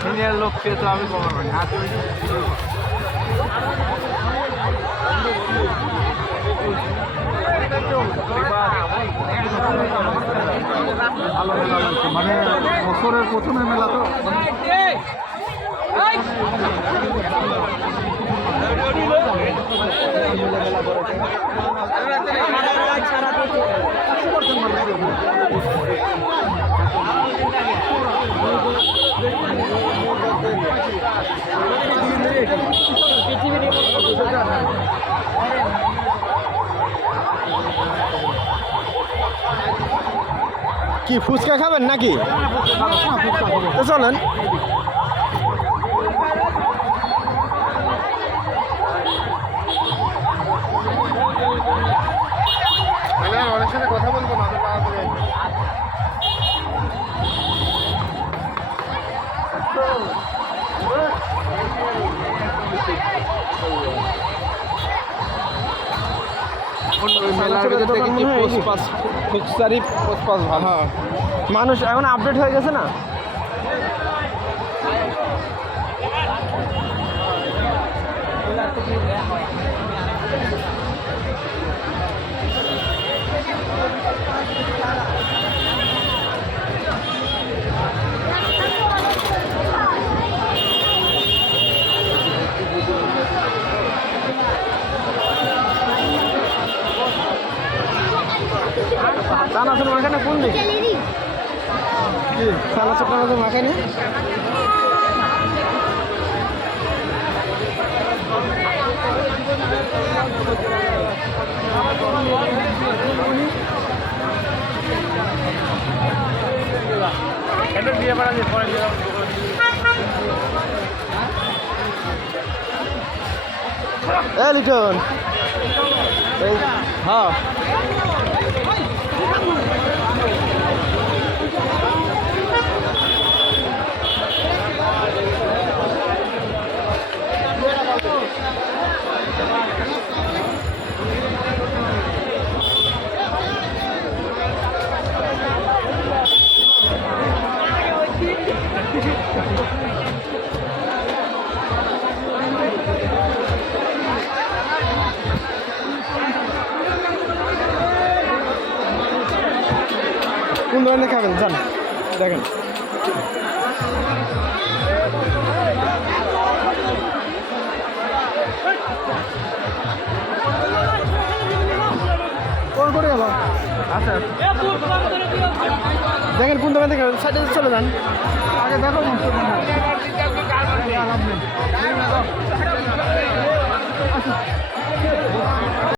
Senior লোক সে তো আমি কমাবো না। ভালো মেলা লাগছে, মানে বছরের প্রথমে মেলা তো কি ফুচকা খাবেন নাকি? তো চলেন। অনেক সাথে কথা বলবো না। মেলার ভিতর থেকে কি ফুচকারি ভালো। মানুষ এখন আপডেট হয়ে গেছে না। চানাচুর মাখানে কোন দিকে? কি চানাচুর টানাচুর মাখানে? বিয়ে করা যে পরে লিটন হ্যাঁ কোন ধরনের খাবেন যান দেখেন। কোন করে গেল? আচ্ছা দেখেন কোন দোকান থেকে খাবেন, সাইডে চলে যান আগে দেখো।